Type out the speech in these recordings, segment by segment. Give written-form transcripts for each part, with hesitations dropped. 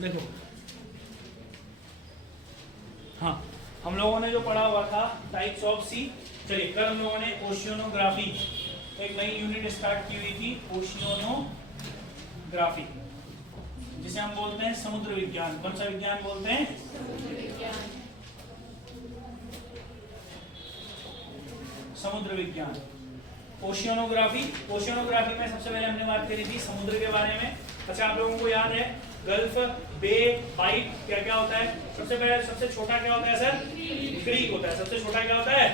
देखो, हाँ हम लोगों ने जो पढ़ा हुआ था टाइप्स ऑफ सी। चलिए कल हम लोगों ने ओशियनोग्राफी एक नई यूनिट स्टार्ट की हुई थी, ओशियनोग्राफी, जिसे हम बोलते हैं समुद्र विज्ञान। कौन सा विज्ञान बोलते हैं? समुद्र विज्ञान। ओशियनोग्राफी में सबसे पहले हमने बात करी थी समुद्र के बारे में। अच्छा, आप लोगों को याद है गल्फ, बे, बाइट क्या क्या होता है? सबसे पहले सबसे छोटा क्या होता है सर? क्रीक होता है। सबसे छोटा क्या होता है?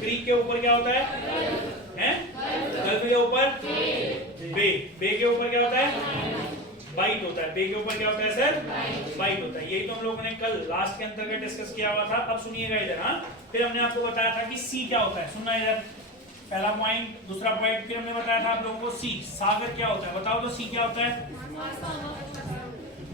क्रीक के ऊपर क्या होता है? गल्फ के ऊपर बे के ऊपर क्या होता है? बाइट होता है। बे के ऊपर क्या होता है सर? बाइट होता है। यही तो हम लोगों ने कल लास्ट के अंतर्गत डिस्कस किया हुआ था। अब सुनिएगा इधर। हाँ, फिर हमने आपको बताया था कि सी क्या होता है। सुनना इधर, पहला पॉइंट, दूसरा पॉइंट। फिर हमने बताया था आप लोगों को सी, सागर क्या होता है? बताओ तो सी क्या होता है?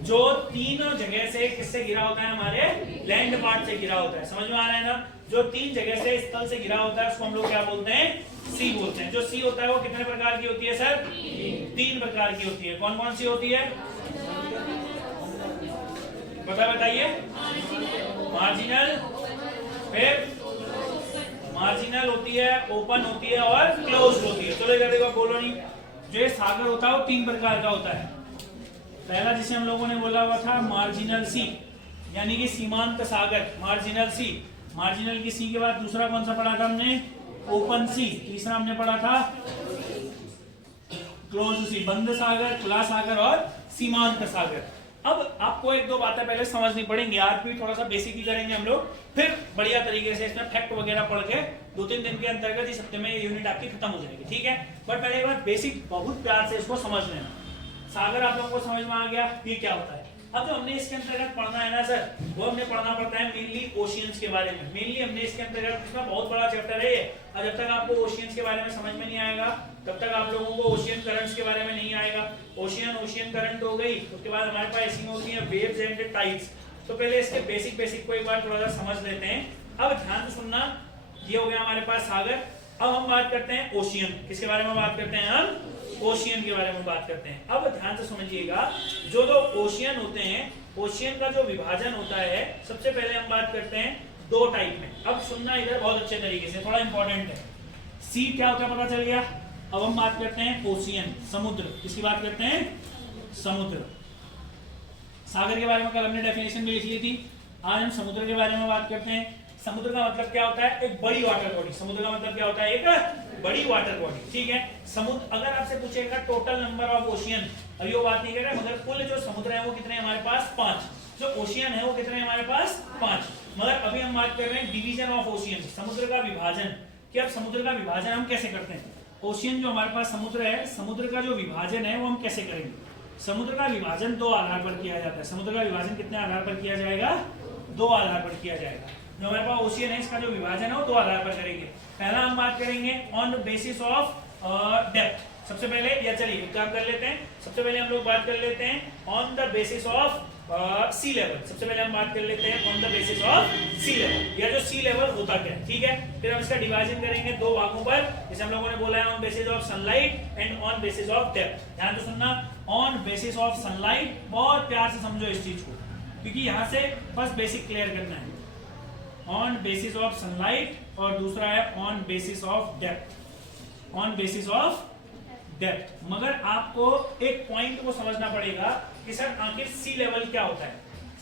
जो तीनों जगह से किससे घिरा होता है? हमारे लैंड पार्ट से घिरा होता है। समझ में आ रहा है ना? जो तीन जगह से स्थल से घिरा होता है उसको हम लोग क्या बोलते हैं? सी बोलते हैं। जो सी होता है वो कितने प्रकार की होती है सर? तीन प्रकार की होती है। कौन कौन सी होती है? बताइए। मार्जिनल, फिर मार्जिनल होती है, ओपन होती है और क्लोज होती है। चलो इधर देखो, बोलो नहीं। जो ये सागर होता है वो तीन प्रकार का होता है। पहला जिसे हम लोगों ने बोला हुआ था मार्जिनल सी, यानी कि सीमांत सागर, मार्जिनल सी। मार्जिनल की सी के बाद दूसरा कौन सा पढ़ा था हमने? ओपन सी। तीसरा हमने पढ़ा था क्लोज सी, बंद सागर, खुला सागर और सीमांत सागर। अब आपको एक दो बातें पहले समझनी पड़ेंगी। आज भी थोड़ा सा बेसिक ही करेंगे हम लोग, फिर बढ़िया तरीके से इसमें फैक्ट वगैरह पढ़ के 2-3 दिन के अंतर्गत इस हफ्ते में ये यूनिट आपकी खत्म हो जाएगी। ठीक है, बट पहले एक बार बेसिक बहुत प्यार से इसको समझ लेना। सागर आप लोगों को समझ में आ गया ये क्या होता है। अब जो हमने इसके अंतर्गत पढ़ना है ना सर, वो हमने पढ़ना पड़ता है मेनली ओशियंस के बारे में। मेनली हमने इसके अंतर्गत, इसमें बहुत बड़ा चैप्टर है ये, और जब तक आपको ओशियंस के बारे में समझ में नहीं आएगा तब तक आप लोगों को ओशियन करंट्स के बारे में नहीं आएगा। ओशियन करंट हो गई, उसके बाद हमारे पास ऐसी में होती है वेव्स एंड टाइड्स। तो पहले इसके बेसिक को एक बार थोड़ा सा समझ लेते हैं। अब ध्यान से सुनना, ये हो गया हमारे पास सागर। अब हम बात करते हैं ओशियन। किसके बारे में बात करते हैं हम? ओशियन के बारे में बात करते हैं। अब ध्यान से समझिएगा, जो दो ओशियन होते हैं, ओशियन का जो विभाजन होता है, सबसे पहले हम बात करते हैं दो टाइप में। अब सुनना इधर बहुत अच्छे तरीके से, थोड़ा इंपॉर्टेंट है। सी क्या होता है पता चल गया। अब हम बात करते हैं ओशियन, समुद्र। किसकी बात करते हैं? समुद्र। सागर के बारे में कल हमने डेफिनेशन भी लिख ली थी। आज हम समुद्र के बारे में बात करते हैं। समुद्र का मतलब क्या होता है? एक बड़ी वाटर बॉडी। समुद्र का मतलब क्या होता है? एक बड़ी वाटर बॉडी। ठीक है। समुद्र, अगर आपसे पूछेगा टोटल नंबर ऑफ ओशियन, अभी वो बात नहीं कर रहे, मगर कुल जो समुद्र है वो कितने हैं हमारे पास? 5। जो ओशियन है वो कितने हैं हमारे पास? 5। मगर अभी हम बात कर रहे हैं डिवीजन ऑफ ओशियन, समुद्र का विभाजन। कि अब समुद्र का विभाजन हम कैसे करते हैं? ओशियन जो हमारे पास समुद्र है, समुद्र का जो विभाजन है वो हम कैसे करेंगे? समुद्र का विभाजन दो आधार पर किया जाता है। समुद्र का विभाजन कितने आधार पर किया जाएगा? दो आधार पर किया जाएगा। जो हमारे पास ओशियन है, इसका जो विभाजन है वो दो आधार पर करेंगे। पहला हम बात करेंगे on the basis of depth. सबसे पहले, या चलिए एक काम कर लेते हैं, सबसे पहले हम लोग बात कर लेते हैं on the basis of sea level. सबसे पहले हम बात कर लेते हैं on the basis of sea level, या जो सी लेवल होता क्या है। ठीक है, फिर हम इसका डिवाइजन करेंगे दो भागों पर, जैसे हम लोगों ने बोला है on basis of sunlight and on basis of depth. ध्यान से सुनना, ऑन बेसिस ऑफ सनलाइट, बहुत प्यार से समझो इस चीज को, क्योंकि यहाँ से बस बेसिक क्लियर करना है। ऑन बेसिस ऑफ सनलाइट, और दूसरा है on basis of depth. On basis of depth. मगर आपको एक पॉइंट को समझना पड़ेगा कि सर आखिर सी लेवल क्या होता है।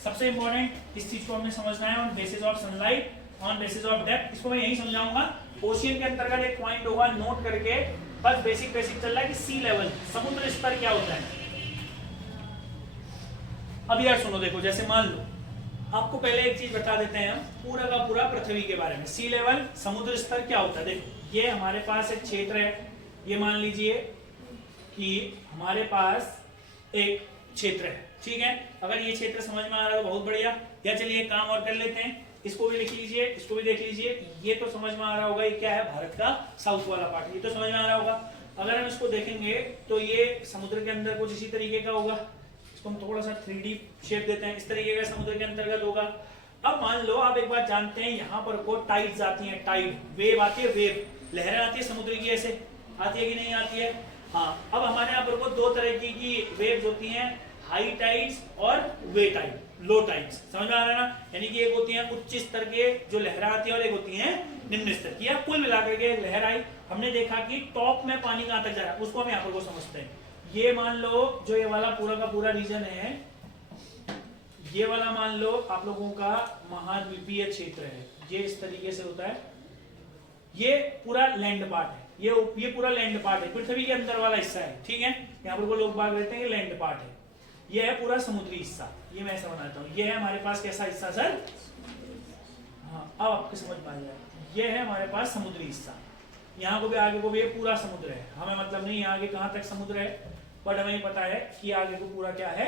सबसे इंपॉर्टेंट इस चीज को हमें समझना है, on basis of sunlight, on basis of depth. इसको मैं यही समझाऊंगा। ओशियन के अंतर्गत एक पॉइंट होगा, नोट करके बस बेसिक चल रहा है कि सी लेवल, समुद्र स्तर क्या होता है। अब यार सुनो, देखो जैसे मान लो आपको पहले एक चीज बता देते हैं हम पूरा का पूरा पृथ्वी के बारे में। सी लेवल, समुद्र स्तर क्या होता है। देखो ये हमारे पास एक क्षेत्र है, ये मान लीजिए कि हमारे पास एक क्षेत्र है। ठीक है, अगर ये क्षेत्र समझ में आ रहा है तो बहुत बढ़िया। या चलिए एक काम और कर लेते हैं, इसको भी लिख लीजिए, इसको भी देख लीजिए। ये तो समझ में आ रहा होगा ये क्या है? भारत का साउथ वाला पार्ट, ये तो समझ में आ रहा होगा। अगर हम इसको देखेंगे तो ये समुद्र के अंदर कुछ इसी तरीके का होगा। इसको हम थोड़ा सा 3D शेप देते हैं, इस तरीके का समुद्र के अंतर्गत होगा। अब मान लो आप एक बात जानते हैं, यहाँ पर को टाइड्स आती हैं, टाइड वेव आती है, वेव लहरें आती है समुद्र की, ऐसे आती है कि नहीं आती है? हाँ। अब हमारे यहाँ पर को दो तरह की वेव्स होती हैं, हाई टाइड्स और वे टाइड, लो टाइड्स। समझ में आ रहा है ना? यानी कि एक होती है उच्च स्तर के जो लहरें आती है और एक होती है निम्न स्तर की। या कुल मिलाकर के एक लहर आई, हमने देखा कि टॉप में पानी कहां तक जा रहा है, उसको हम यहाँ पर को समझते हैं। ये मान लो जो ये वाला पूरा का पूरा रीजन है, ये वाला मान लो आप लोगों का महाद्वीपीय क्षेत्र है, ये इस तरीके से होता है। ये पूरा लैंड पार्ट है, ये पूरा लैंड पार्ट है, पृथ्वी के अंदर वाला हिस्सा है, ठीक है। यहाँ पर लोग बाग रहते हैं, ये लैंड पार्ट है। ये है पूरा समुद्री हिस्सा, ये मैं ऐसा बनाता हूँ। ये है हमारे पास कैसा हिस्सा सर? हाँ, अब आपको समझ में आ जाएगा। ये है हमारे पास समुद्री हिस्सा, यहाँ को भी आगे को भी ये पूरा समुद्र है। हमें मतलब नहीं यहाँ आगे कहाँ तक समुद्र है, बट हमें पता है कि आगे को पूरा क्या है,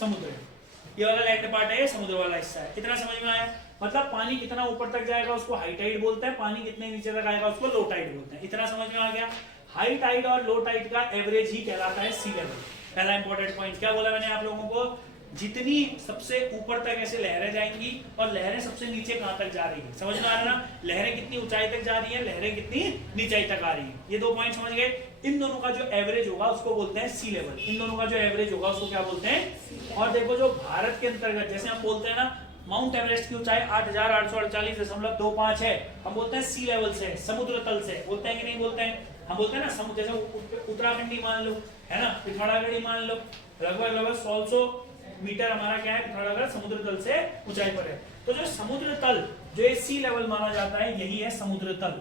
समुद्र है। ये वाला लैंड पार्ट है, समुद्र वाला हिस्सा है। इतना समझ में आया? मतलब पानी कितना ऊपर तक जाएगा उसको हाई टाइड बोलते हैं, पानी कितने नीचे तक आएगा उसको लो टाइड बोलते हैं। इतना समझ में आ गया? हाई टाइड और लो टाइड का एवरेज ही कहलाता है सी लेवल। पहला इंपॉर्टेंट पॉइंट क्या बोला मैंने आप लोगों को? जितनी सबसे ऊपर तक ऐसे लहरें जाएंगी और लहरें सबसे नीचे कहां तक जा रही है। समझ में आ रहा है ना? लहरें कितनी ऊंचाई तक जा रही है, लहरें कितनी नीचाई तक आ रही है। ये दो पॉइंट समझ गए? इन दोनों का जो एवरेज होगा उसको बोलते हैं सी लेवल। इन दोनों का जो एवरेज होगा उसको क्या बोलते हैं? और देखो जो भारत के अंतर्गत, जैसे हम बोलते हैं ना माउंट एवरेस्ट की ऊंचाई 8,848.25 है, हम बोलते हैं सी लेवल से, समुद्र तल से। बोलते हैं कि नहीं बोलते हैं? हम बोलते हैं ना समुद्र, जैसे उत्तराखंडी मान लो, है ना, पिथौरागढ़ी मान लो, लगभग 100 मीटर हमारा क्या है, पिथौरागढ़ समुद्र तल से ऊंचाई पर है। तो जो समुद्र तल, जो ये सी लेवल माना जाता है, यही है समुद्र तल,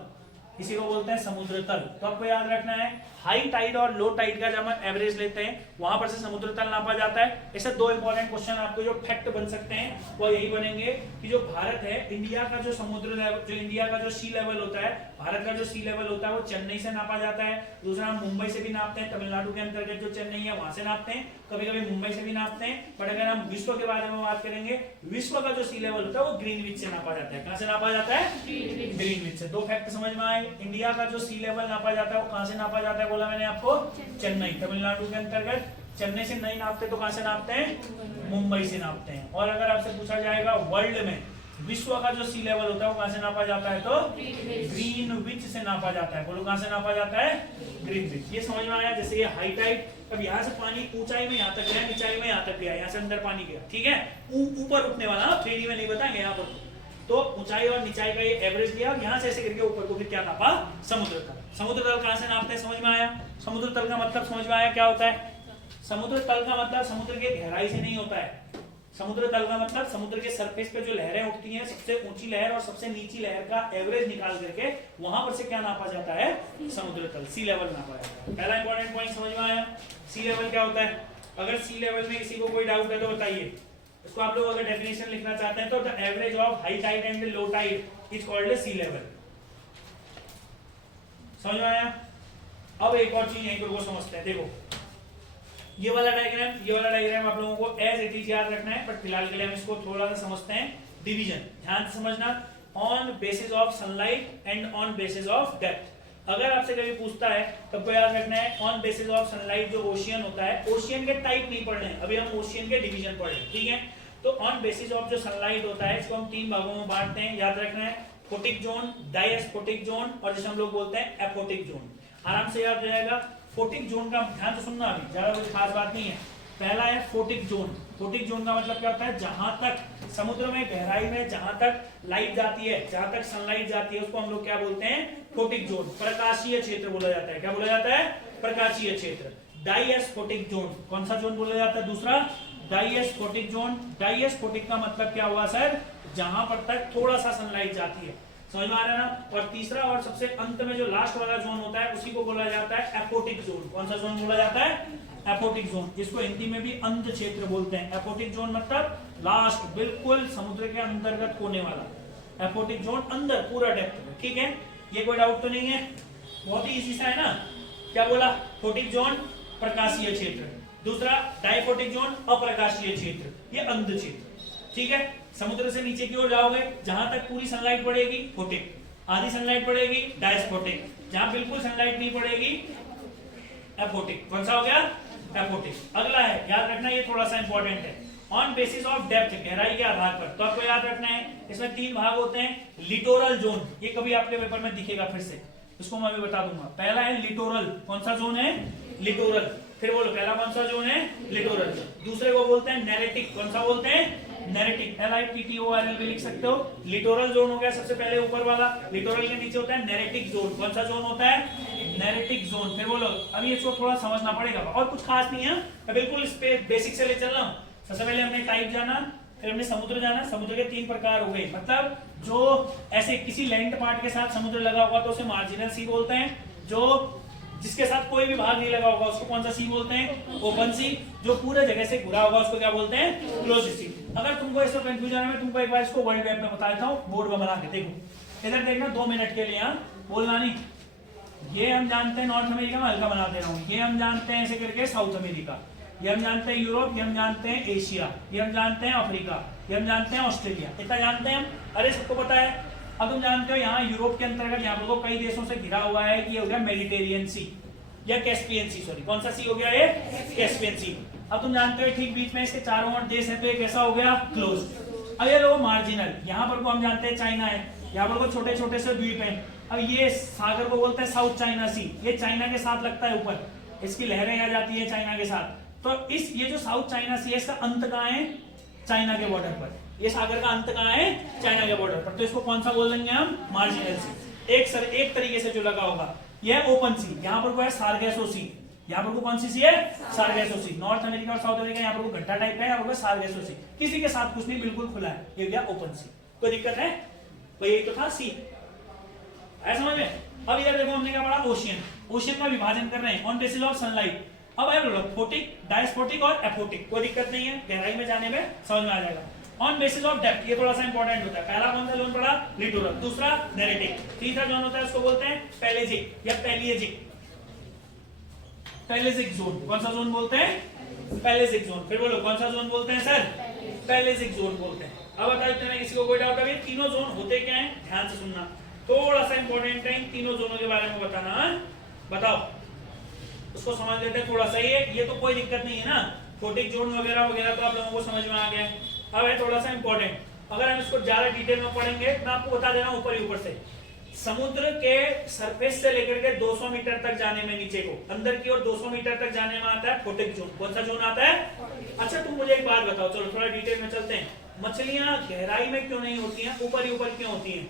इसी को बोलते हैं समुद्र तल। तो आपको याद रखना है हाई टाइड और लो टाइड का जब हम एवरेज लेते हैं वहां पर से समुद्र तल नापा जाता है। ऐसे दो इंपॉर्टेंट क्वेश्चन आपको जो फैक्ट बन सकते हैं वो यही बनेंगे कि जो भारत है, इंडिया का जो समुद्र लेवल, जो इंडिया का जो सी लेवल होता है, भारत का जो सी लेवल होता है वो चेन्नई से नापा जाता है। दूसरा हम मुंबई से भी नापते हैं, तमिलनाडु के अंतर्गत जो चेन्नई है वहां से नापते हैं, कभी कभी मुंबई से भी नापते हैं। बट अगर हम विश्व के बारे में बात करेंगे, विश्व का जो सी लेवल होता है वो ग्रीनविच से नापा जाता है। कहां से नापा जाता है? ग्रीनविच से। दो फैक्ट समझ में आए? इंडिया का जो सी लेवल नापा जाता है वो कहां से नापा जाता है, बोला मैंने आपको, चेन्नई, तमिलनाडु के अंतर्गत। चेन्नई से नहीं नापते तो कहां से नापते हैं? मुंबई से नापते हैं। और अगर आपसे पूछा जाएगा वर्ल्ड में विश्व का जो सी लेवल होता है वो कहां से नापा जाता है, तो ग्रीनविच से नापा जाता है। बोलो कहां से नापा जाता है? ग्रीनविच। ये समझ में आया? जैसे ये हाई टाइड, अब यहाँ से पानी ऊंचाई में यहाँ तक गया, नीचाई में यहाँ तक गया, यहाँ से अंदर पानी गया, ठीक है, ऊपर उठने वाला, 3D में नहीं बताएंगे यहाँ पर। तो ऊंचाई और नीचाई का ये एवरेज लिया और यहाँ से ऐसे करके ऊपर को फिर क्या नापा? समुद्र तल। समुद्र तल कहां से नापते हैं? समझ में आया? समुद्र तल का मतलब समझ में आया क्या होता है? समुद्र तल का मतलब समुद्र के गहराई से नहीं होता है। समुद्र तल का मतलब समुद्र के सरफेस पे जो लहरें उठती हैं, सबसे ऊंची लहर और सबसे नीची लहर का एवरेज निकाल करके वहां पर से क्या नापा जाता है? समुद्र तल, सी लेवल नापा जाता है। पहला इंपॉर्टेंट पॉइंट समझ में आया? सी लेवल क्या होता है? अगर सी लेवल में किसी को कोई डाउट है तो बताइए। इसको आप लोग अगर डेफिनेशन लिखना चाहते हैं तो the average of high tide and low tide is called sea level. समझ में आया? अब एक और चीज यहीं पर वो समझते हैं। देखो ये वाला डायग्राम आप लोगों को एज इट इज याद रखना है, बट फिलहाल के लिए हम इसको थोड़ा सा समझते हैं। डिवीजन ध्यान से समझना, on basis of sunlight and on basis of depth. अगर आपसे कभी पूछता है तो आपको याद रखना है ऑन बेसिस ऑफ सनलाइट जो ओशियन होता है, ओशियन के टाइप नहीं पढ़ रहे हैं अभी, हम ओशियन के डिवीजन पढ़ रहे हैं, ठीक है। तो ऑन बेसिस ऑफ जो सनलाइट होता है इसको हम 3 भागों में बांटते हैं, याद रखना है, फोटिक जोन, डायस्फोटिक जोन और जिसे हम लोग बोलते हैं एपोटिक जोन। आराम से याद रहेगा। फोटिक जोन का ध्यान तो सुनना, अभी ज्यादा कोई खास बात नहीं है। पहला है फोटिक जोन। फोटिक जोन का मतलब क्या होता है? जहां तक समुद्र में गहराई में जहां तक लाइट जाती है, जहां तक सनलाइट जाती है, उसको हम लोग क्या बोलते हैं? Photic zone. प्रकाशीय क्षेत्र बोला जाता है। क्या बोला जाता है? प्रकाशीय क्षेत्र। डायस्फोटिक जोन, कौन सा जोन बोला जाता है? दूसरा डायस्फोटिक जोन। डायस्फोटिक का मतलब क्या हुआ सर? जहां पर तक थोड़ा सा सनलाइट जाती है। समझ में आ रहा है ना? और तीसरा और सबसे अंत में जो लास्ट वाला जोन होता है उसी को बोला जाता है एपोटिक जोन। कौन सा जोन बोला जाता है? एपोटिक जोन। इसको हिंदी में भी अंत क्षेत्र बोलते हैं। एपोटिक जोन मतलब लास्ट, बिल्कुल समुद्र के अंतर्गत होने वाला। एपोटिक जोन अंदर पूरा डेप्थ में, ठीक है। ये कोई डाउट तो नहीं है? बहुत ही इजी सा है ना? क्या बोला? फोटिक जोन प्रकाशीय क्षेत्र, दूसरा डायफोटिक जोन अप्रकाशीय क्षेत्र, ये अंध क्षेत्र, ठीक है। समुद्र से नीचे की ओर जाओगे जहां तक पूरी सनलाइट पड़ेगी फोटिक, आधी सनलाइट पड़ेगी डायस्फोटिक, जहां बिल्कुल सनलाइट नहीं पड़ेगी एपोटिक। कौन सा हो गया? एपोटिक। अगला है, याद रखना, ये थोड़ा सा इंपॉर्टेंट है, ऑन बेसिस ऑफ डेप्थ, गहराई के आधार पर। तो आपको याद रखना है इसमें 3 भाग होते हैं। लिटोरल जोन, ये कभी आपके पेपर में दिखेगा फिर से, इसको मैं अभी बता दूंगा। पहला है लिटोरल। कौन सा जोन है? लिटोरल। फिर बोलो पहला कौन सा जोन है, लिटोरल। दूसरे को बोलते हैं नेरेटिक, कौन सा बोलते हैं, नेरेटिक, LITTORL भी लिख सकते हो। लिटोरल जोन हो गया सबसे पहले ऊपर वाला, लिटोरल के नीचे होता है नेरेटिक जोन। कौन सा जोन होता है, नेरेटिक जोन। फिर बोलो, अभी इसको थोड़ा समझना पड़ेगा और कुछ खास नहीं है, मैं बिल्कुल इस पे बेसिक से ले चल रहा हूँ। सबसे पहले हमने टाइप जाना, फिर हमने समुद्र जाना। समुद्र के 3 प्रकार हो गए, मतलब जो ऐसे किसी लैंड पार्ट के साथ समुद्र लगा होगा तो उसे मार्जिनल सी बोलते हैं, जो जिसके साथ कोई भी भाग नहीं लगा होगा उसको कौन सा सी बोलते हैं, ओपन सी। जो पूरे जगह से घुरा होगा उसको क्या बोलते हैं, क्लोज सी। अगर तुमको इसमें कंफ्यूजन है, मैं तुमको एक बार इसको वर्ल्ड मैप में बता देता हूँ, बोर्ड में बना के देखो। इधर देखना 2 मिनट के लिए, यहाँ बोलना नहीं। ये हम जानते हैं नॉर्थ अमेरिका में, हल्का बना दे रहा हूँ। ये हम जानते हैं ऐसे करके साउथ अमेरिका, ये हम जानते हैं यूरोप, ये हम जानते हैं एशिया, ये हम जानते हैं अफ्रीका, ये हम जानते हैं ऑस्ट्रेलिया। इतना जानते हैं हम, अरे सबको पता है। अब तुम जानते हो यहाँ यूरोप के अंतर्गत यहाँ पर कई देशों से घिरा हुआ है, कि ये हो गया मेडिटेरियन सी या कैस्पियन सी, सॉरी कौन सा सी हो गया ये, कैस्पियन सी। अब तुम जानते हो ठीक बीच में इसके चारों ओर देश है, तो ये कैसा हो गया, क्लोज। अब ये लोग मार्जिनल, यहाँ पर को हम जानते हैं चाइना है, यहाँ पर को छोटे छोटे से द्वीप हैं। अब ये सागर को बोलते हैं साउथ चाइना सी, ये चाइना के साथ लगता है ऊपर, इसकी लहरें आ जाती है चाइना के साथ। तो इस ये जो साउथ चाइना सी है, इसका अंत कहाँ है, चाइना के बॉर्डर पर। ये सागर का अंत कहाँ है, चाइना के बॉर्डर पर। तो इसको कौन सा बोल देंगे हम, मार्जिनल सी। एक तरीके से जो लगा होगा, यह ओपन सी, यहाँ पर को है सार्गेसो सी, यहाँ पर को कौन सी सी है, सार्गेसो सी। नॉर्थ अमेरिका और साउथ अमेरिका यहाँ पर को घट्टा टाइप है, यहाँ पर सार्गेसो सी, किसी के साथ कुछ नहीं, बिल्कुल खुला है, ये गया ओपन सी। कोई दिक्कत है, तो यही तो था सी, है समझ में। अब इधर देखो हमने क्या पढ़ा, ओशियन। ओशियन का विभाजन कर रहे हैं ऑन बेसिस ऑफ सनलाइट। अब है फोटिक, डायस्पोटिक और एपोटिक, कोई दिक्कत नहीं है, गहराई में जाने में समझ में आ जाएगा। ऑन बेसिस ऑफ डेप्थ, ये थोड़ा सा इंपॉर्टेंट होता है। पहला कौन सा जोन पढ़ा, लिटोरल, दूसरा नेरेटिक, तीसरा जोन होता है उसको बोलते हैं पेलेजिक या पेलियजिक, पेलेजिक जोन। कौन सा जोन बोलते हैं, पेलेजिक जोन। फिर बोलो कौन सा जोन बोलते हैं सर, पेलेजिक जोन बोलते हैं। अब बताओ इतने में किसी को कोई डाउट है, तीनों जोन होते क्या है, ध्यान से सुनना, थोड़ा सा इंपॉर्टेंट है, इन तीनों जोनों के बारे में बताना। बताओ, उसको समझ लेते हैं थोड़ा सा। ये तो कोई दिक्कत नहीं है ना, फोटिक जोन वगैरह वगैरह तो आप लोगों को समझ में आ गया। अब है थोड़ा सा इंपॉर्टेंट, अगर हम इसको ज्यादा डिटेल में पढ़ेंगे, मैं आपको बता देना ऊपर ही ऊपर से। समुद्र के सरफेस से लेकर के 200 मीटर तक जाने में, नीचे को अंदर की ओर 200 मीटर तक जाने में आता है फोटिक जोन। कौन सा जोन आता है, अच्छा तुम मुझे एक बात बताओ, चलो थोड़ा डिटेल में चलते हैं। मछलियां गहराई में क्यों नहीं होती हैं, ऊपर ही ऊपर क्यों होती हैं,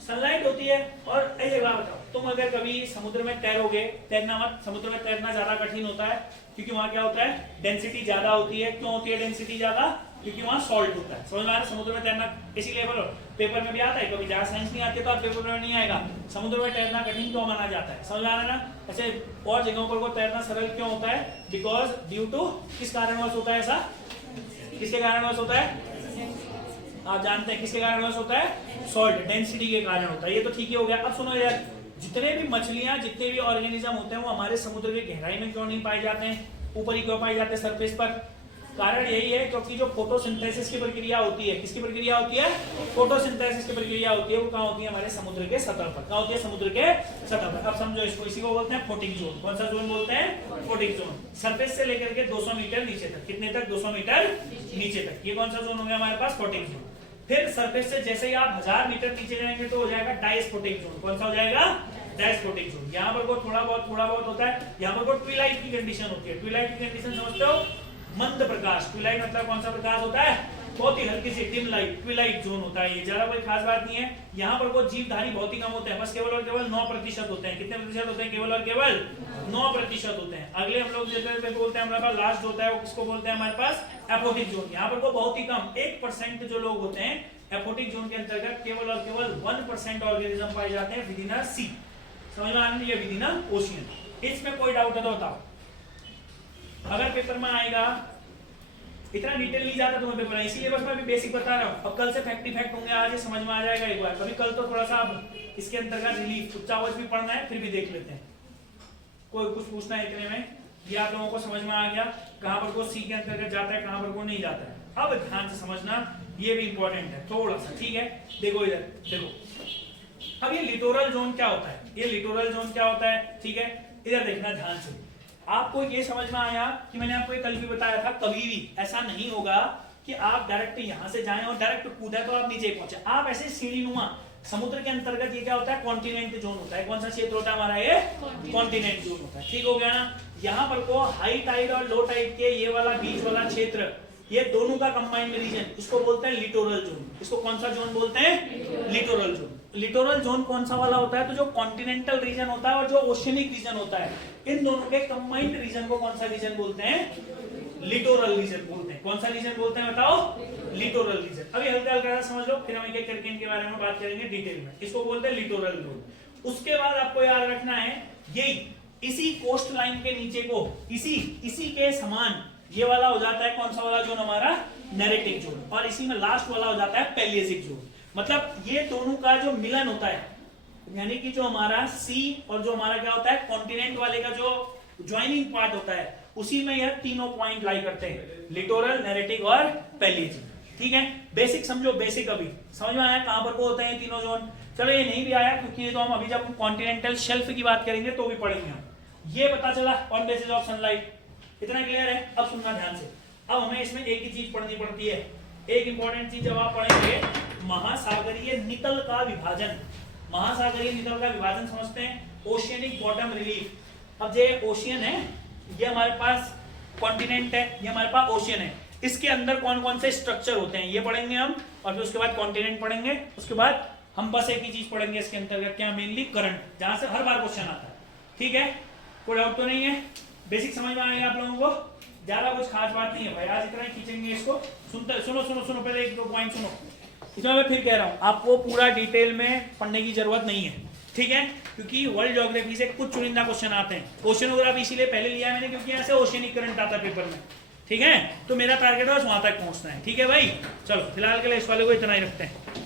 सनलाइट होती है। और एक बात बताओ, तुम अगर कभी समुद्र में तैरोगे, तैरना मत, समुद्र में तैरना ज्यादा कठिन होता है, क्योंकि वहां क्या होता है, डेंसिटी ज्यादा होती है। क्यों होती है डेंसिटी ज्यादा, क्योंकि वहां सॉल्ट होता है। समझ में आ रहा है, समुद्र में तैरना इसीलिए बोलो पेपर में भी आता है, कभी ज्यादा साइंस नहीं आती तो आप पेपर में नहीं आएगा। समुद्र में तैरना कठिन क्यों माना जाता है, समझ में आ रहा है ना। ऐसे और जगहों पर को तैरना सरल क्यों होता है, बिकॉज ड्यू टू, किस कारणवश होता है ऐसा, किसके कारणवश होता है, आप जानते हैं किसके कारणवश होता है, सॉल्ट डेंसिटी के कारण होता है। ये तो ठीक ही हो गया। अब सुनो यार, जितने भी मछलियां, जितने भी ऑर्गेनिज्म होते हैं, वो हमारे समुद्र के गहराई में क्यों नहीं पाए जाते हैं, ऊपर ही क्यों पाए जाते हैं, सरफेस पर। कारण यही है क्योंकि जो फोटोसिंथेसिस की प्रक्रिया होती है, किसकी प्रक्रिया होती है, फोटोसिंथेसिस की प्रक्रिया होती है, वो कहाँ होती है, हमारे समुद्र के सतह पर। कहाँ होती है, समुद्र के सतह पर। अब समझो इसको, इसी को बोलते हैं फोटिक जोन। कौन सा जोन बोलते हैं, फोटिक जोन। सरफेस से लेकर के 200 मीटर नीचे तक, कितने तक, 200 मीटर नीचे तक, ये कौन सा जोन हो गया हमारे पास, फोटिक जोन। फिर सरफेस से जैसे ही आप 1000 मीटर नीचे जाएंगे तो हो जाएगा डायस्पोटिक जोन। कौन सा हो जाएगा, डायस्पोटिक जोन। यहाँ पर को थोड़ा बहुत होता है, यहाँ पर को ट्विलाइट की कंडीशन होती है। ट्विलाइट की कंडीशन समझते हो, मंद प्रकाश। ट्विलाइट मतलब कौन सा प्रकाश होता है, बहुत ही हल्की सी डिम लाइट, ट्विलाइट जोन होता है। ये ज्यादा कोई खास बात नहीं है। यहाँ पर को जीवधारी बहुत ही कम होते हैं, बस केवल और केवल 9% होते हैं। कितने प्रतिशत होते हैं, केवल और केवल 9% होते हैं। अगले हम लोग बोलते हैं, हमारे पास लास्ट होता है वो किसको बोलते हैं, हमारे पास एपोटिक जोन। यहाँ पर को बहुत ही कम 1% जो लोग होते हैं एपोटिक जोन के अंतर्गत, केवल और केवल 1% ऑर्गेनिज्म पाए जाते हैं विद इन अ सी। समझ में आ रही है, विद इन अ ओशियन। इसमें कोई डाउट है तो बताओ, अगर पेपर में आएगा, इतना डिटेल नहीं जाता तुम्हें पेपर, इसीलिए बस मैं अभी बेसिक बता रहा हूँ। अब कल से फैक्ट इफेक्ट होंगे, आज ये समझ में आ जाएगा एक बार। कभी कल तो थोड़ा सा इसके अंतर्गत रिलीफ उच्चावच भी पढ़ना है, फिर भी देख लेते हैं। कोई कुछ पूछना है इतने में, ये आप लोगों को समझ में आ गया, कहाँ पर को सी के अंतर्गत जाता है, कहाँ पर को नहीं जाता है। अब ध्यान से समझना, ये भी इंपॉर्टेंट है थोड़ा सा, ठीक है। देखो इधर देखो, अब ये लिटोरल जोन क्या होता है, ये लिटोरल जोन क्या होता है, ठीक है। इधर देखना ध्यान से, आपको ये समझ में आया कि मैंने आपको कल भी बताया था, कभी भी ऐसा नहीं होगा कि आप डायरेक्ट यहां से जाएं और डायरेक्ट कूदा तो आप नीचे पहुंचे। आप ऐसे सीढ़ी नुमा समुद्र के अंतर्गत ये क्या होता है, कॉन्टिनेंट जोन होता है। कौन सा क्षेत्र होता है हमारा, ये कॉन्टिनेंट जोन होता है। ठीक हो गया ना। यहाँ पर को हाई टाइड और लो टाइड के ये वाला बीच वाला क्षेत्र, ये दोनों का कंबाइंड रीजन, इसको बोलते हैं लिटोरल जोन। इसको कौन सा जोन बोलते हैं, लिटोरल जोन। लिटोरल जोन कौन सा वाला होता है, तो जो कॉन्टिनेंटल रीजन होता है और जो ओशियनिक रीजन होता है, इन दोनों के कंबाइंड रीजन को कौन सा रीजन बोलते हैं, लिटोरल रीजन बोलते हैं। कौन सा रीजन बोलते हैं बताओ, लिटोरल रीजन। अभी हल्का हल्का समझ लो, फिर हम एक एक करके इनके बारे में बात करेंगे डिटेल में। इसको बोलते हैं लिटोरल जोन। उसके बाद आपको याद रखना है, यही इसी कोस्ट लाइन के नीचे को इसी के समान ये वाला हो जाता है कौन सा वाला जोन, हमारा नैरेटिक जोन। और इसी में लास्ट वाला हो जाता है पैलिएजिक जोन। मतलब ये दोनों का जो मिलन होता है, यानी कि जो हमारा सी और जो हमारा क्या होता है कॉन्टिनेंट वाले का जो ज्वाइनिंग पार्ट होता है, उसी में यह तीनों पॉइंट लाई करते हैं, लिटोरल, नैरेटिक और पैलिएजिक। ठीक है, बेसिक समझो, बेसिक अभी समझ में आया कहां पर को होते हैं तीनों जोन। चलो ये नहीं भी आया, क्योंकि ये तो हम अभी जब कॉन्टिनेंटल शेल्फ की बात करेंगे तो भी पढ़ेंगे हम। ये पता चला ऑन बेसिस ऑफ सनलाइट, इतना क्लियर है। अब सुनना ध्यान से, अब हमें इसमें एक ही चीज पढ़नी पड़ती है, एक इंपॉर्टेंट चीज जब आप पढ़ेंगे, महासागरीय नितल का विभाजन। महासागरीय नितल का विभाजन समझते हैं, ओशियनिक बॉटम रिलीफ। अब ये ओशियन है, ये हमारे पास कॉन्टिनेंट है, ये हमारे पास ओशियन है। इसके अंदर कौन कौन से स्ट्रक्चर होते हैं ये पढ़ेंगे हम, और फिर उसके बाद कॉन्टिनेंट पढ़ेंगे। उसके बाद हम बस एक ही चीज पढ़ेंगे इसके अंतर्गत, क्या, मेनली करंट, जहां से हर बार क्वेश्चन आता है। ठीक है, कोई डाउट तो नहीं है, बेसिक समझ में आएगा आप लोगों को, ज्यादा कुछ खास बात नहीं है भाई, आज इतना ही खींचेंगे इसको। सुनो पहले एक दो पॉइंट सुनो। इसमें मैं फिर कह रहा हूं, आपको पूरा डिटेल में पढ़ने की जरूरत नहीं है, ठीक है, क्योंकि वर्ल्ड ज्योग्राफी से कुछ चुनिंदा क्वेश्चन आते हैं। ओशियनोग्राफी इसीलिए पहले लिया मैंने, क्योंकि यहाँ से ओशियनिक करंट आता है पेपर में। ठीक है, तो मेरा टारगेट बस वहां तक पहुंचना है। ठीक है भाई, चलो फिलहाल के लिए इस वाले को इतना ही रखते हैं।